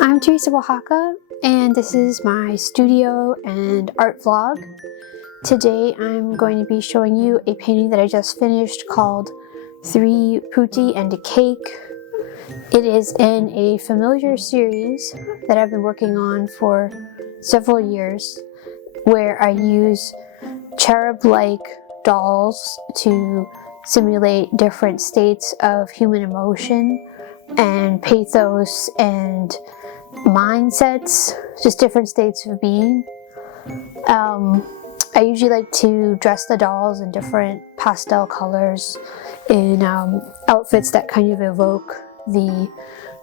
I'm Teresa, and this is my studio and art vlog. Today I'm going to be showing you a painting that I just finished called 3 Putti and a Cake. It is in a familiar series that I've been working on for several years, where I use cherub-like dolls to simulate different states of human emotion and pathos and mindsets, just different states of being. I usually like to dress the dolls in different pastel colors, in outfits that kind of evoke the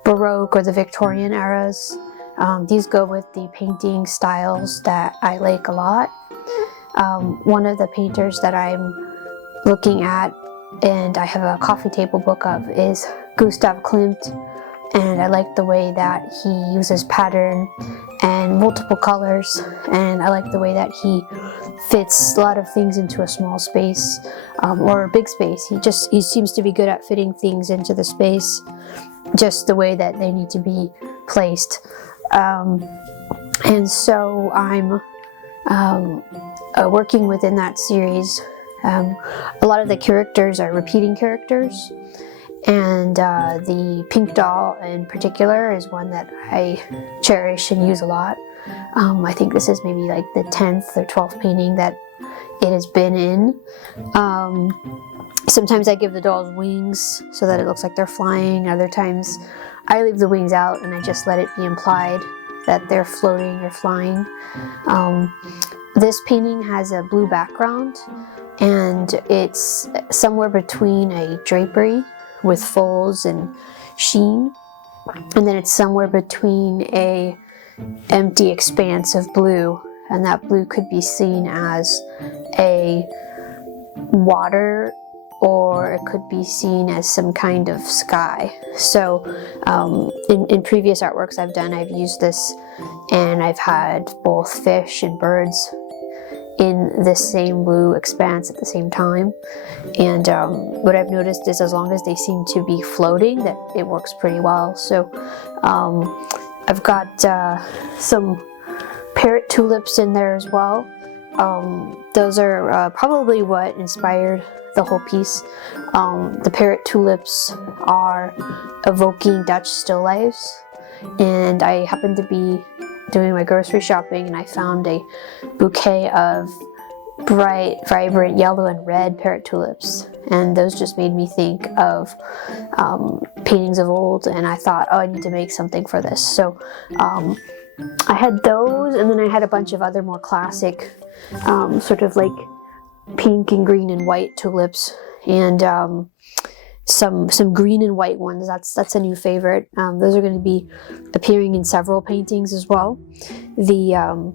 Baroque or the Victorian eras. These go with the painting styles that I like a lot. One of the painters that I'm looking at, and I have a coffee table book of, is Gustav Klimt, and I like the way that he uses pattern and multiple colors, and I like the way that he fits a lot of things into a small space or a big space. He seems to be good at fitting things into the space just the way that they need to be placed. And so I'm working within that series. A lot of the characters are repeating characters, and the pink doll in particular is one that I cherish and use a lot. I think this is maybe like the 10th or 12th painting that it has been in. Sometimes I give the dolls wings so that it looks like they're flying. Other times I leave the wings out and I just let it be implied that they're floating or flying. This painting has a blue background, and it's somewhere between a drapery with folds and sheen, and then it's somewhere between a empty expanse of blue, and that blue could be seen as a water, or it could be seen as some kind of sky. So in previous artworks I've used this, and I've had both fish and birds in this same blue expanse at the same time. And what I've noticed is, as long as they seem to be floating, that it works pretty well. So I've got some parrot tulips in there as well. Those are probably what inspired the whole piece. The parrot tulips are evoking Dutch still lifes, and I happened to be doing my grocery shopping, and I found a bouquet of bright, vibrant yellow and red parrot tulips, and those just made me think of paintings of old, and I thought, oh, I need to make something for this. So I had those, and then I had a bunch of other more classic sort of like pink and green and white tulips, and some green and white ones. That's a new favorite. Those are going to be appearing in several paintings as well. The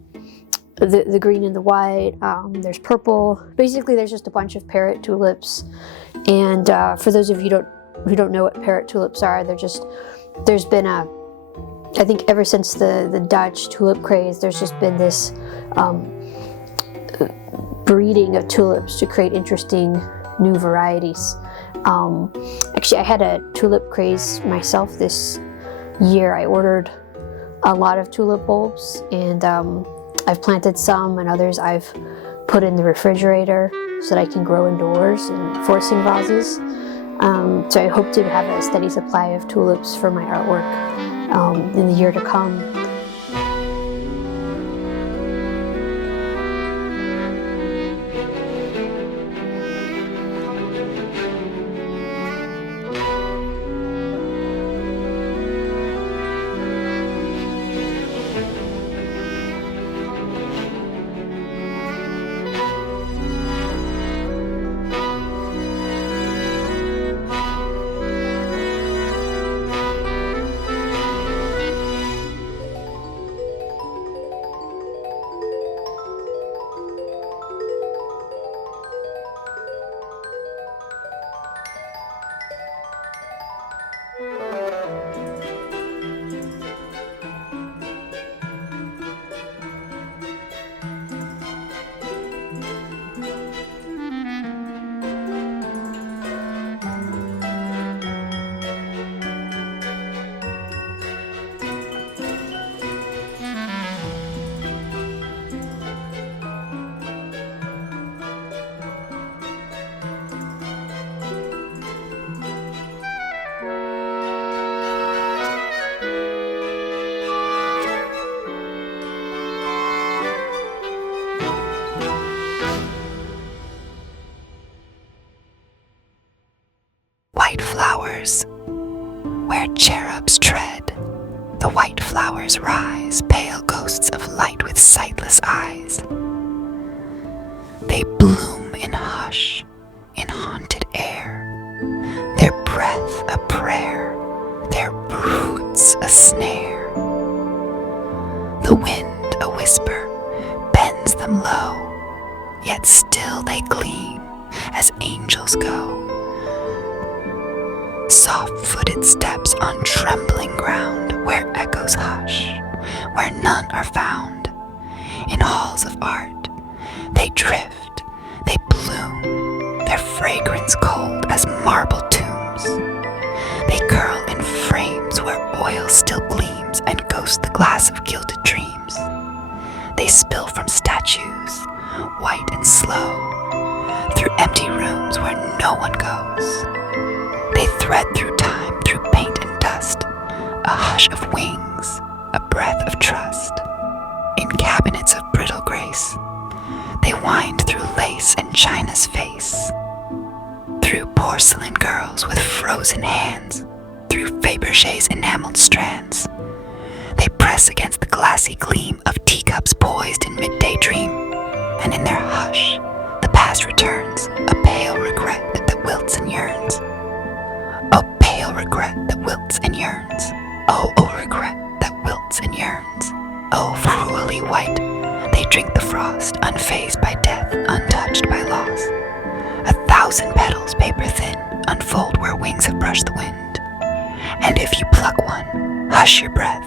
green and the white. There's purple. Basically, there's just a bunch of parrot tulips. And for those of you who don't know what parrot tulips are, there's been I think ever since the Dutch tulip craze, there's just been this breeding of tulips to create interesting new varieties. Actually, I had a tulip craze myself this year. I ordered a lot of tulip bulbs, and I've planted some, and others I've put in the refrigerator so that I can grow indoors in forcing vases. So I hope to have a steady supply of tulips for my artwork in the year to come. flowers. Where cherubs tread, the white flowers rise, pale ghosts of light with sightless eyes. They bloom in hush, in haunted air, their breath a prayer, their roots a snare. The wind, a whisper, bends them low, yet still they gleam as angels go. Soft-footed steps on trembling ground, where echoes hush, where none are found. In halls of art, they drift, they bloom, their fragrance cold as marble tombs. They curl in frames where oil still gleams and ghost the glass of gilded dreams. They spill from statues, white and slow, through empty rooms where no one goes. They thread through time, through paint and dust, a hush of wings, a breath of trust. In cabinets of brittle grace, they wind through lace and China's face, through porcelain girls with frozen hands, through Fabergé's enameled strands. They press against the glassy gleam of teacups poised in midday dream, and in their hush, the past returns, a pale regret that wilts and yearns. Oh, pale regret that wilts and yearns. Oh, regret that wilts and yearns. Oh, cruelly white, they drink the frost, unfazed by death, untouched by loss. 1,000 petals, paper thin, unfold where wings have brushed the wind. And if you pluck one, hush your breath.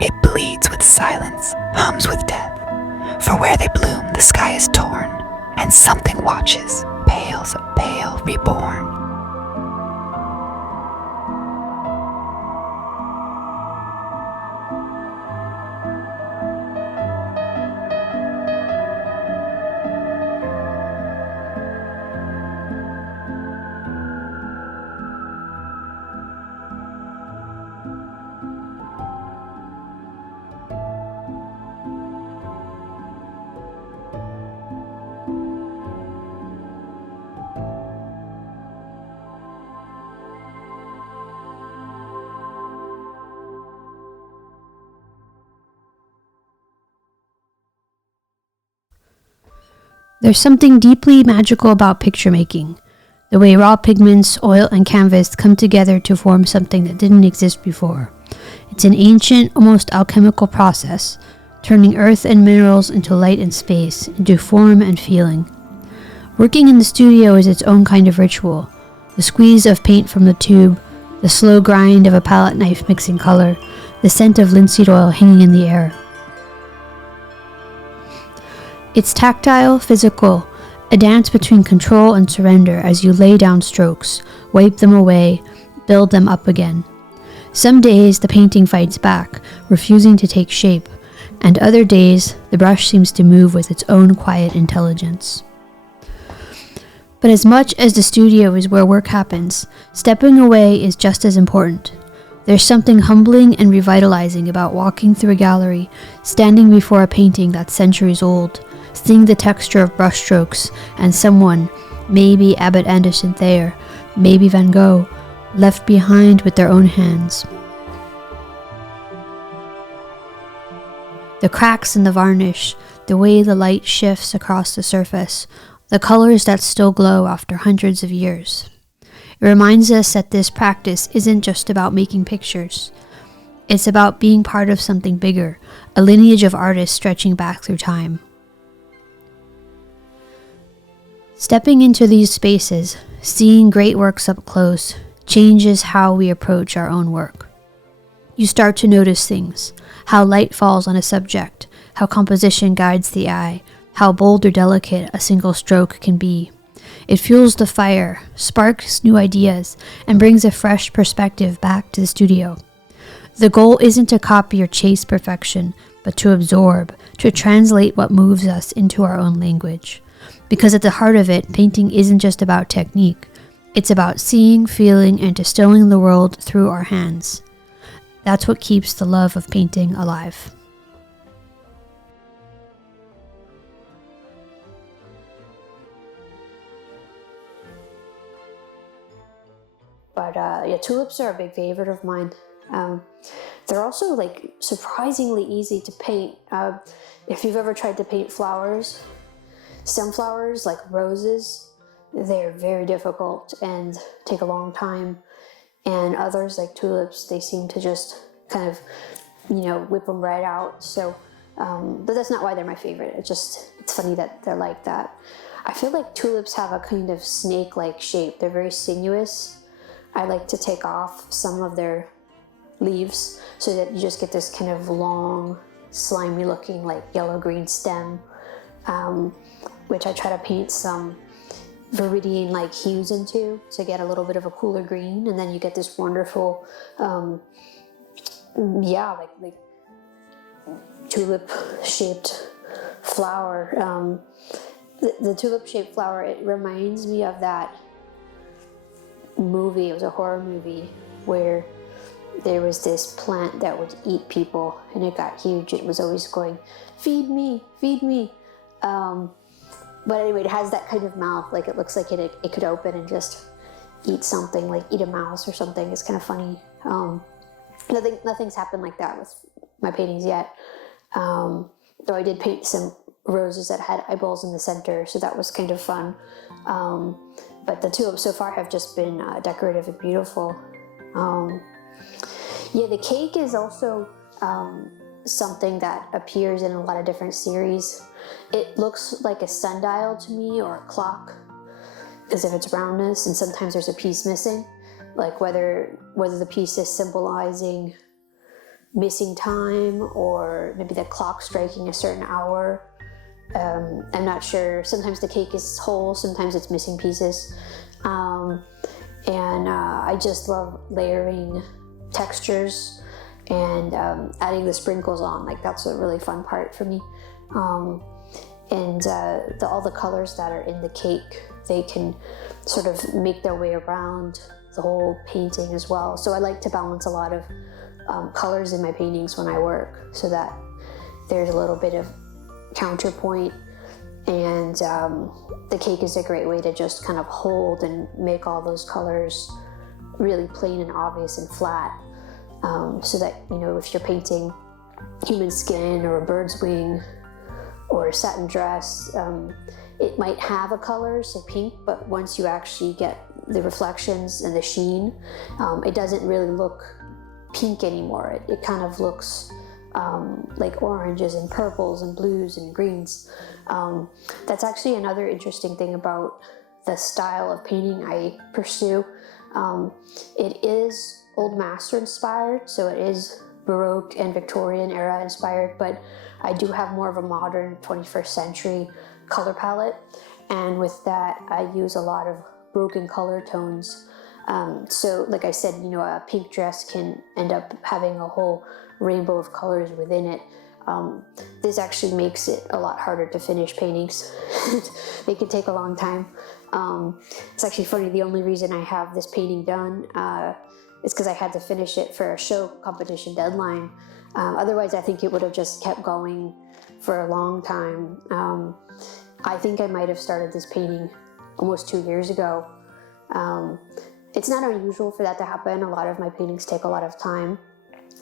It bleeds with silence, hums with death. For where they bloom, the sky is torn, and something watches, pale, so pale, reborn. There's something deeply magical about picture making, the way raw pigments, oil, and canvas come together to form something that didn't exist before. It's an ancient, almost alchemical process, turning earth and minerals into light and space, into form and feeling. Working in the studio is its own kind of ritual. The squeeze of paint from the tube, the slow grind of a palette knife mixing color, the scent of linseed oil hanging in the air. It's tactile, physical, a dance between control and surrender as you lay down strokes, wipe them away, build them up again. Some days the painting fights back, refusing to take shape, and other days the brush seems to move with its own quiet intelligence. But as much as the studio is where work happens, stepping away is just as important. There's something humbling and revitalizing about walking through a gallery, standing before a painting that's centuries old, seeing the texture of brushstrokes, and someone, maybe Abbot Anderson Thayer, maybe Van Gogh, left behind with their own hands. The cracks in the varnish, the way the light shifts across the surface, the colors that still glow after hundreds of years. It reminds us that this practice isn't just about making pictures. It's about being part of something bigger, a lineage of artists stretching back through time. Stepping into these spaces, seeing great works up close, changes how we approach our own work. You start to notice things, how light falls on a subject, how composition guides the eye, how bold or delicate a single stroke can be. It fuels the fire, sparks new ideas, and brings a fresh perspective back to the studio. The goal isn't to copy or chase perfection, but to absorb, to translate what moves us into our own language. Because at the heart of it, painting isn't just about technique. It's about seeing, feeling, and distilling the world through our hands. That's what keeps the love of painting alive. But yeah, tulips are a big favorite of mine. They're also like surprisingly easy to paint. If you've ever tried to paint flowers, some flowers like roses, they're very difficult and take a long time. And others like tulips, they seem to just kind of, whip them right out. So, but that's not why they're my favorite. It's funny that they're like that. I feel like tulips have a kind of snake-like shape. They're very sinuous. I like to take off some of their leaves so that you just get this kind of long, slimy looking like yellow-green stem, which I try to paint some viridian like hues into to get a little bit of a cooler green, and then you get this wonderful like tulip shaped flower. The tulip shaped flower, it reminds me of that movie. It was a horror movie where there was this plant that would eat people, and it got huge. It was always going, feed me, feed me. But anyway, it has that kind of mouth, like it looks like it could open and just eat something, like eat a mouse or something. It's kind of funny. Nothing's happened like that with my paintings yet. Though I did paint some roses that had eyeballs in the center, so that was kind of fun. But the tulips so far have just been decorative and beautiful. Yeah, the cake is also something that appears in a lot of different series. It looks like a sundial to me, or a clock, because of its roundness, and sometimes there's a piece missing, like whether the piece is symbolizing missing time, or maybe the clock striking a certain hour. I'm not sure. Sometimes the cake is whole, sometimes it's missing pieces. I just love layering textures and adding the sprinkles on. Like, that's a really fun part for me. All the colors that are in the cake, they can sort of make their way around the whole painting as well. So I like to balance a lot of colors in my paintings when I work, so that there's a little bit of counterpoint. And the cake is a great way to just kind of hold and make all those colors really plain and obvious and flat, so that, if you're painting human skin or a bird's wing or a satin dress, it might have a color, say pink, but once you actually get the reflections and the sheen, it doesn't really look pink anymore. It kind of looks like oranges and purples and blues and greens. That's actually another interesting thing about the style of painting I pursue. It is Old Master inspired, so it is Baroque and Victorian era inspired, but I do have more of a modern 21st century color palette, and with that I use a lot of broken color tones. So like I said, a pink dress can end up having a whole rainbow of colors within it. This actually makes it a lot harder to finish paintings. They can take a long time. It's actually funny, the only reason I have this painting done is because I had to finish it for a show competition deadline. Otherwise, I think it would have just kept going for a long time. I think I might have started this painting almost 2 years ago. It's not unusual for that to happen. A lot of my paintings take a lot of time.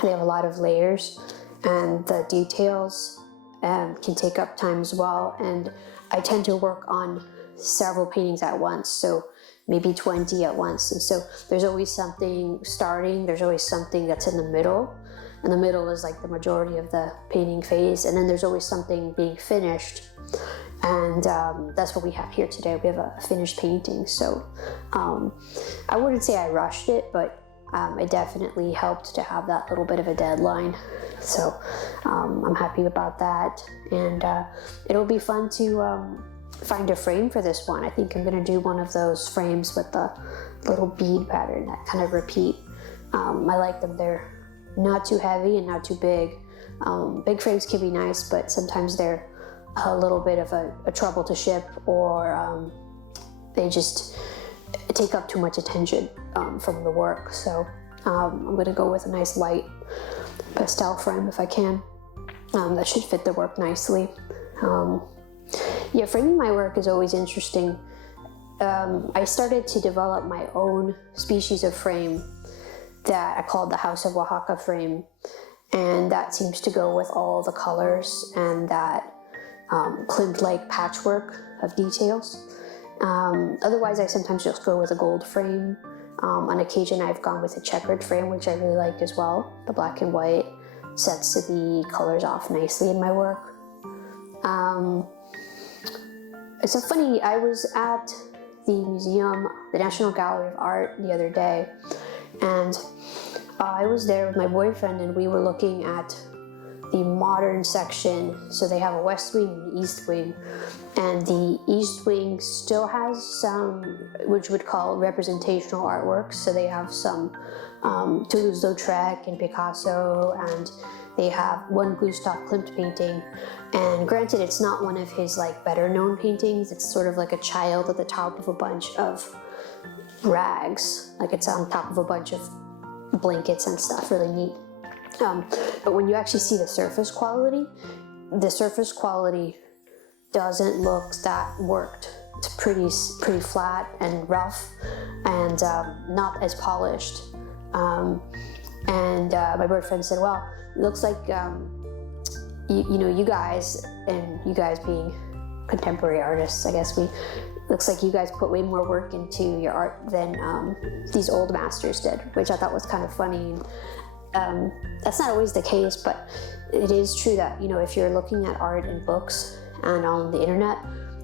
They have a lot of layers, and the details can take up time as well. And I tend to work on several paintings at once, so maybe 20 at once. And so there's always something starting, there's always something that's in the middle, and the middle is like the majority of the painting phase, and then there's always something being finished. And that's what we have here today. We have a finished painting. So I wouldn't say I rushed it, but it definitely helped to have that little bit of a deadline. So I'm happy about that. And it'll be fun to find a frame for this one. I think I'm gonna do one of those frames with the little bead pattern that kind of repeat. I like them. They're not too heavy and not too big. Big frames can be nice, but sometimes they're a little bit of a trouble to ship, or they just take up too much attention from the work. So I'm gonna go with a nice light pastel frame if I can. That should fit the work nicely. Yeah, framing my work is always interesting. I started to develop my own species of frame that I called the House of Oaxaca frame, and that seems to go with all the colors and that klimt-like patchwork of details. Otherwise, I sometimes just go with a gold frame. On occasion, I've gone with a checkered frame, which I really like as well. The black and white sets the colors off nicely in my work. It's so funny, I was at the museum, the National Gallery of Art, the other day, and I was there with my boyfriend, and we were looking at the modern section. So they have a west wing and an east wing, and the east wing still has some, which would call representational artworks. So they have some Toulouse-Lautrec and Picasso, and they have one Gustav Klimt painting. And granted, it's not one of his like better known paintings. It's sort of like a child at the top of a bunch of rags, like it's on top of a bunch of blankets and stuff, really neat. But when you actually see the surface quality doesn't look that worked. It's pretty flat and rough, and not as polished. My boyfriend said, well, it looks like you guys, and you guys being contemporary artists, I guess, looks like you guys put way more work into your art than these old masters did, which I thought was kind of funny. That's not always the case, but it is true that, if you're looking at art in books and on the internet,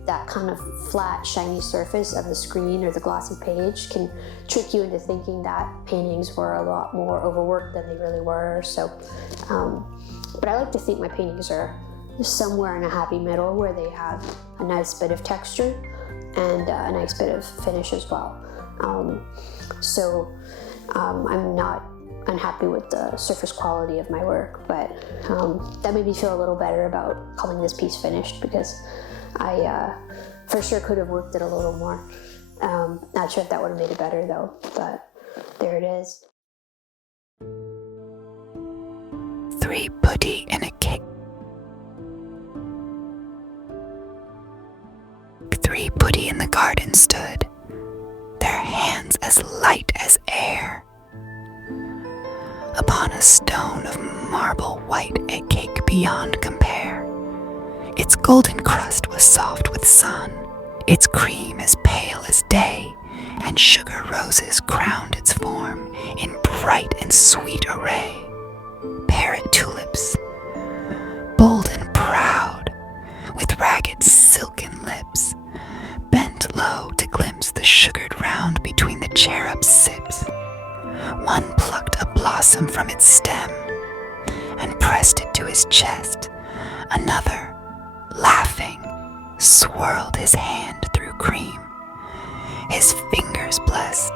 that kind of flat, shiny surface of the screen or the glossy page can trick you into thinking that paintings were a lot more overworked than they really were. So, but I like to think my paintings are somewhere in a happy middle, where they have a nice bit of texture and a nice bit of finish as well. I'm not unhappy with the surface quality of my work, but that made me feel a little better about calling this piece finished, because I for sure could have worked it a little more. Not sure if that would have made it better though, but there it is. 3 putti in a cake. 3 putti in the garden stood, their hands as light as air. Upon a stone of marble white, a cake beyond compare. Its golden crust was soft with sun, its cream as pale as day, and sugar roses crowned its form in bright and sweet array. Parrot tulips, bold and proud, with ragged silken lips, bent low to glimpse the sugared round between the cherub's sips. One plucked a blossom from its stem and pressed it to his chest. Another, laughing, swirled his hand through cream, his fingers blessed.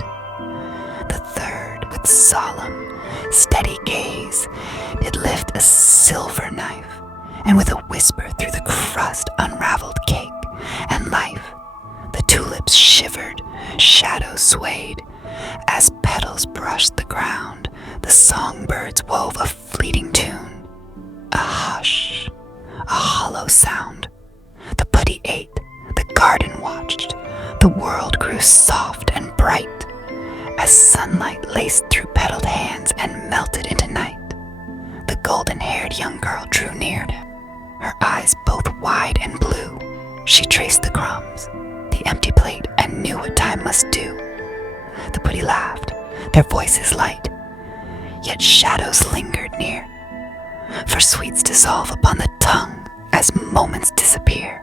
The third, with solemn, steady gaze, did lift a silver knife, and with a whisper through the crust unraveled cake and life. The tulips shivered, shadows swayed. As petals brushed the ground, the songbirds wove a fleeting tune. A hush, a hollow sound. The putti ate, the garden watched. The world grew soft and bright, as sunlight laced through petaled hands and melted into night. The golden-haired young girl drew near, her eyes both wide and blue. She traced the crumbs, the empty plate, and knew what time must do. The putti laughed, their voices light, yet shadows lingered near. For sweets dissolve upon the tongue as moments disappear,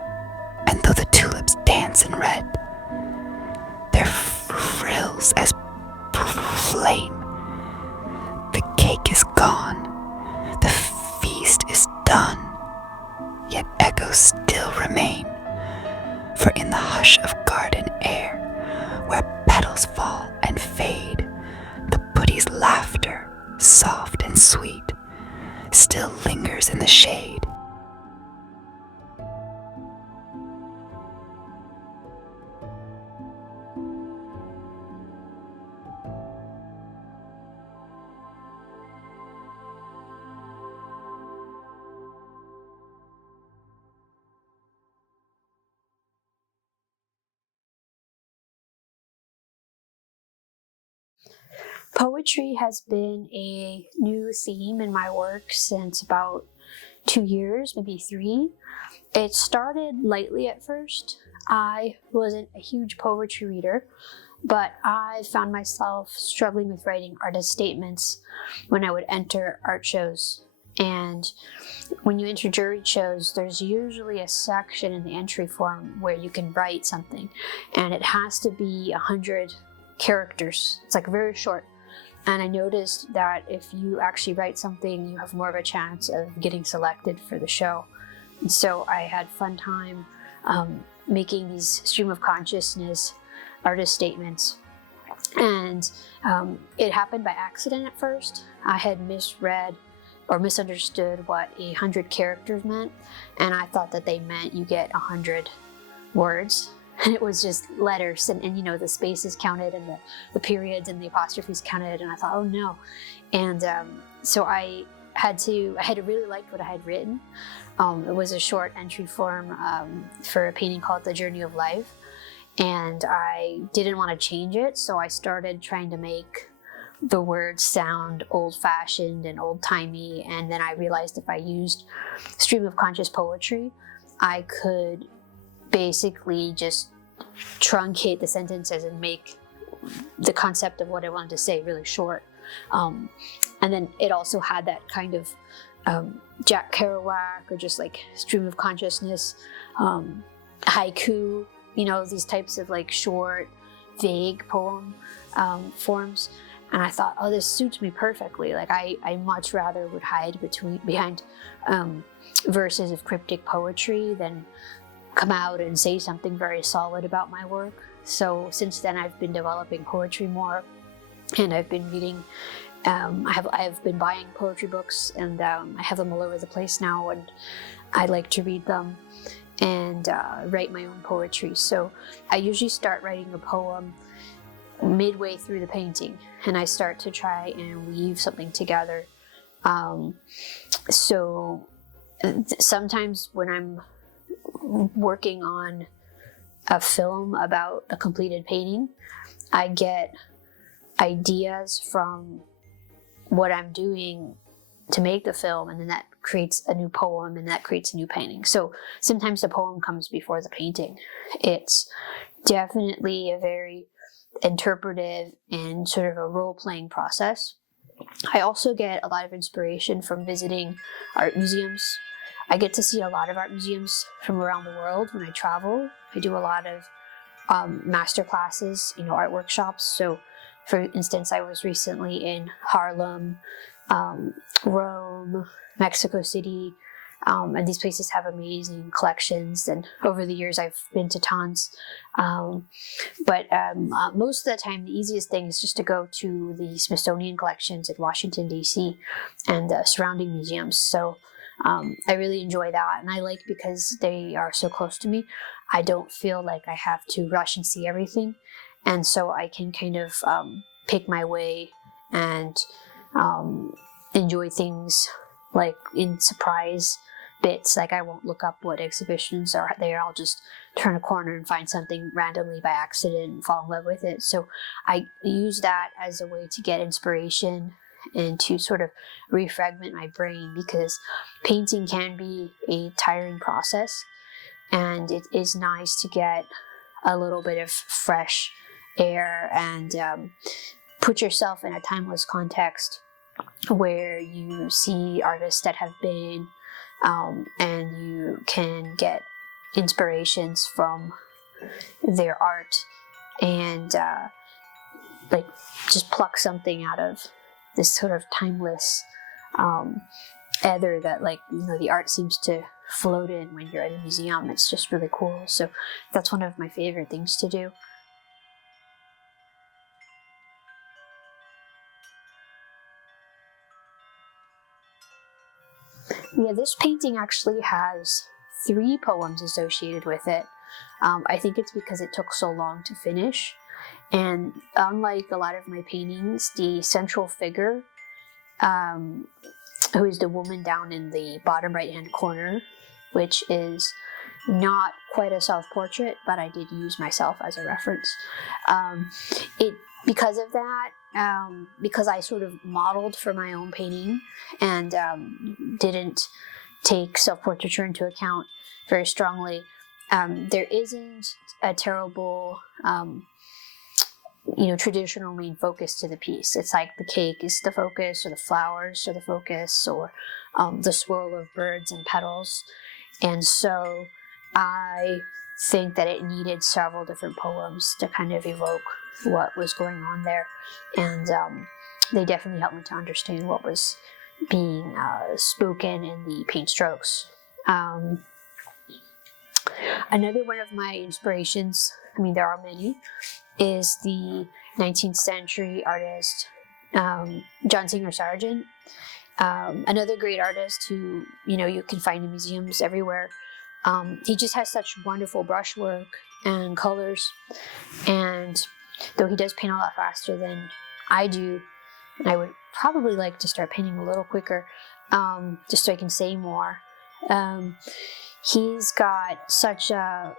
and though the tulips dance in red, their frills as flame. The cake is gone, the feast is done, yet echoes still remain. For in the hush of garden air, where petals fall and fade, the putti's laughter, soft and sweet, still lingers in the shade. Poetry has been a new theme in my work since about 2 years, maybe 3. It started lightly at first. I wasn't a huge poetry reader, but I found myself struggling with writing artist statements when I would enter art shows. And when you enter jury shows, there's usually a section in the entry form where you can write something, and it has to be 100 characters. It's like very short. And I noticed that if you actually write something, you have more of a chance of getting selected for the show. And so I had fun time making these stream of consciousness artist statements. And it happened by accident at first. I had misread or misunderstood what 100 characters meant, and I thought that they meant you get 100 words. And it was just letters, and the spaces counted, and the periods and the apostrophes counted, and I thought, oh no. And so I had really liked what I had written. It was a short entry form for a painting called The Journey of Life, and I didn't want to change it, so I started trying to make the words sound old-fashioned and old-timey, and then I realized if I used stream of conscious poetry, I could basically just truncate the sentences and make the concept of what I wanted to say really short. And then it also had that kind of Jack Kerouac or just like stream of consciousness, haiku, these types of like short, vague poem forms. And I thought, oh, this suits me perfectly. Like I much rather would hide behind verses of cryptic poetry than come out and say something very solid about my work. So since then, I've been developing poetry more, and I've been reading. I have been buying poetry books, and I have them all over the place now, and I like to read them and write my own poetry. So I usually start writing a poem midway through the painting, and I start to try and weave something together. So sometimes when I'm working on a film about a completed painting, I get ideas from what I'm doing to make the film, and then that creates a new poem, and that creates a new painting. So sometimes the poem comes before the painting. It's definitely a very interpretive and sort of a role-playing process. I also get a lot of inspiration from visiting art museums. I get to see a lot of art museums from around the world when I travel. I do a lot of master classes, art workshops. So for instance, I was recently in Harlem, Rome, Mexico City, and these places have amazing collections, and over the years I've been to tons. But most of the time, the easiest thing is just to go to the Smithsonian collections in Washington, D.C. and surrounding museums. So I really enjoy that, and I like because they are so close to me. I don't feel like I have to rush and see everything, and so I can kind of pick my way and enjoy things like in surprise bits. Like I won't look up what exhibitions are there. I'll just turn a corner and find something randomly by accident and fall in love with it. So I use that as a way to get inspiration and to sort of refragment my brain, because painting can be a tiring process, and it is nice to get a little bit of fresh air and put yourself in a timeless context where you see artists that have been, and you can get inspirations from their art, and like just pluck something out of this sort of timeless ether that the art seems to float in when you're at a museum. It's just really cool. So that's one of my favorite things to do. Yeah, this painting actually has 3 poems associated with it. I think it's because it took so long to finish. And unlike a lot of my paintings, the central figure, who is the woman down in the bottom right-hand corner, which is not quite a self-portrait, but I did use myself as a reference. Because of that, because I sort of modeled for my own painting and didn't take self-portraiture into account very strongly, there isn't a terrible traditional main focus to the piece. It's like the cake is the focus, or the flowers are the focus, or the swirl of birds and petals. And so I think that it needed several different poems to kind of evoke what was going on there. And they definitely helped me to understand what was being spoken in the paint strokes. Another one of my inspirations, there are many, is the 19th century artist John Singer Sargent. Another great artist who you can find in museums everywhere. He just has such wonderful brushwork and colors, and though he does paint a lot faster than I do, and I would probably like to start painting a little quicker, just so I can say more. He's got such a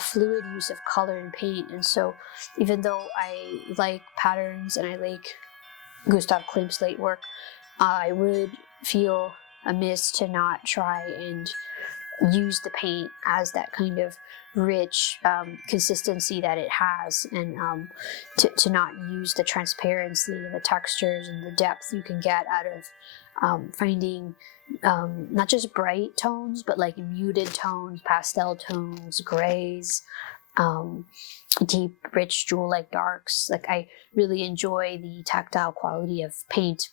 fluid use of color and paint, and so even though I like patterns and I like Gustav Klimt's late work, I would feel amiss to not try and use the paint as that kind of rich consistency that it has, and to not use the transparency and the textures and the depth you can get out of finding not just bright tones, but like muted tones, pastel tones, grays, deep, rich, jewel-like darks. Like, I really enjoy the tactile quality of paint.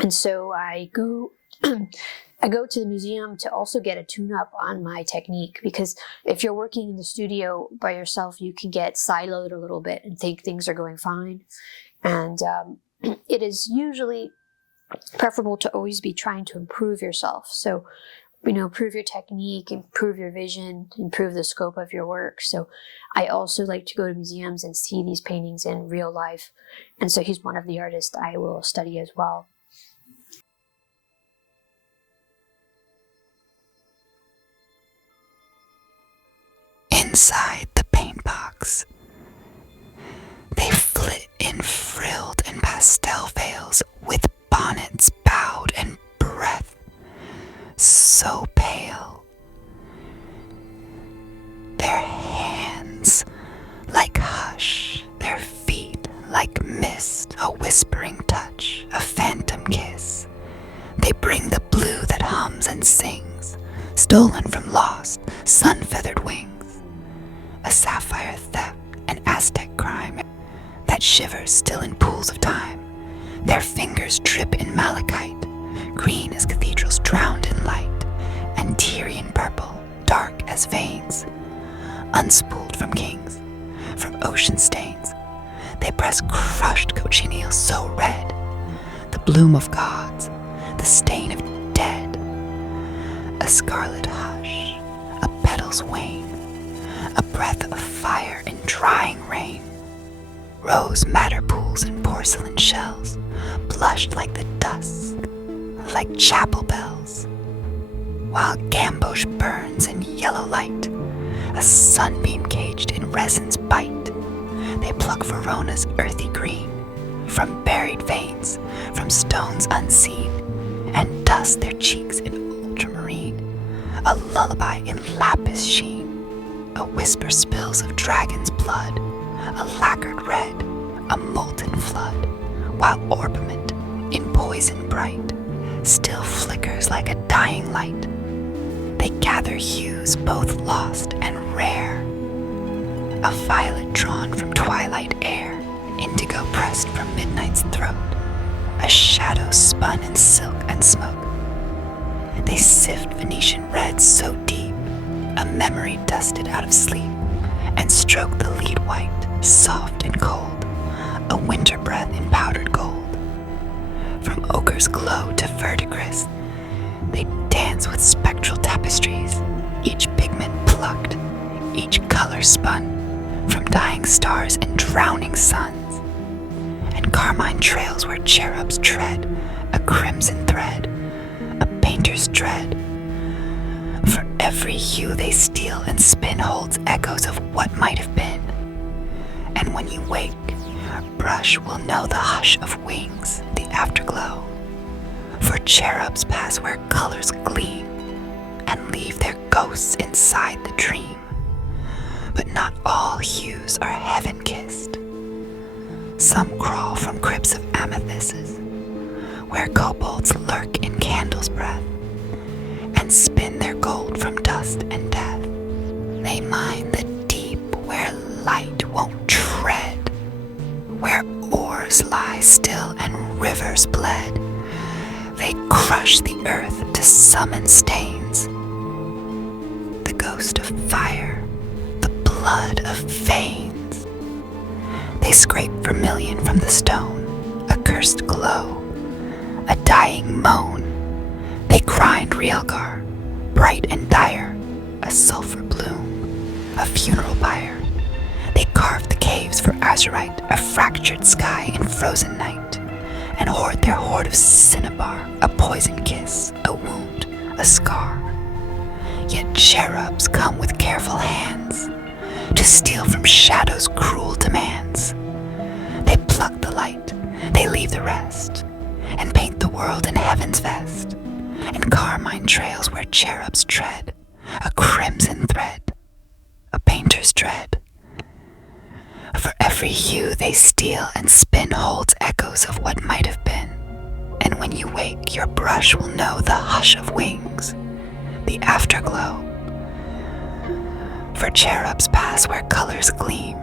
And so I go to the museum to also get a tune-up on my technique, because if you're working in the studio by yourself, you can get siloed a little bit and think things are going fine. And it is usually preferable to always be trying to improve yourself. So, improve your technique, improve your vision, improve the scope of your work. So I also like to go to museums and see these paintings in real life. And so he's one of the artists I will study as well. Inside the paintbox, they flit in frilled and pastel veils with bonnets bowed and breath so pale. Their hands like hush, their feet like mist, a whispering touch, a phantom kiss. They bring the blue that hums and sings, stolen from lost, sun-feathered wings. A sapphire theft, an Aztec crime that shivers still in pools of time. Their fingers drip in malachite, green as cathedrals drowned in light, and Tyrian purple, dark as veins. Unspooled from kings, from ocean stains, they press crushed cochineal so red, the bloom of gods, the stain of dead. A scarlet hush, a petal's wane, a breath of fire in drying rain. Rose madder pools and porcelain shells, blushed like the dusk, like chapel bells. While gamboge burns in yellow light, a sunbeam caged in resin's bite. They pluck Verona's earthy green, from buried veins, from stones unseen, and dust their cheeks in ultramarine, a lullaby in lapis sheen. A whisper spills of dragon's blood, a lacquered red, a molten flood, while orpiment, in poison bright, still flickers like a dying light. They gather hues both lost and rare, a violet drawn from twilight air, indigo pressed from midnight's throat, a shadow spun in silk and smoke. They sift Venetian red so deep, a memory dusted out of sleep, and stroke the lead white, soft and cold, a winter breath in powdered gold. From ochre's glow to verdigris, they dance with spectral tapestries, each pigment plucked, each color spun, from dying stars and drowning suns. And carmine trails where cherubs tread, a crimson thread, a painter's dread. For every hue they steal and spin holds echoes of what might have been. And when you wake, your brush will know the hush of wings, the afterglow. For cherubs pass where colors gleam and leave their ghosts inside the dream. But not all hues are heaven-kissed. Some crawl from crypts of amethysts, where kobolds lurk in candles' breath, and spin their gold from dust and death. They mine the deep where light won't tread, where oars lie still and rivers bled. They crush the earth to summon stains, the ghost of fire, the blood of veins. They scrape vermilion from the stone, a cursed glow, a dying moan. They grind realgar, bright and dire, a sulphur bloom, a funeral pyre. They carve the caves for azurite, a fractured sky in frozen night, and hoard their hoard of cinnabar, a poison kiss, a wound, a scar. Yet cherubs come with careful hands to steal from shadows' cruel demands. They pluck the light, they leave the rest, and paint the world in heaven's vest, and carmine trails where cherubs tread, a crimson thread, a painter's dread. For every hue they steal and spin holds echoes of what might have been. And when you wake, your brush will know the hush of wings, the afterglow. For cherubs pass where colors gleam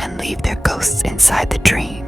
and leave their ghosts inside the dream.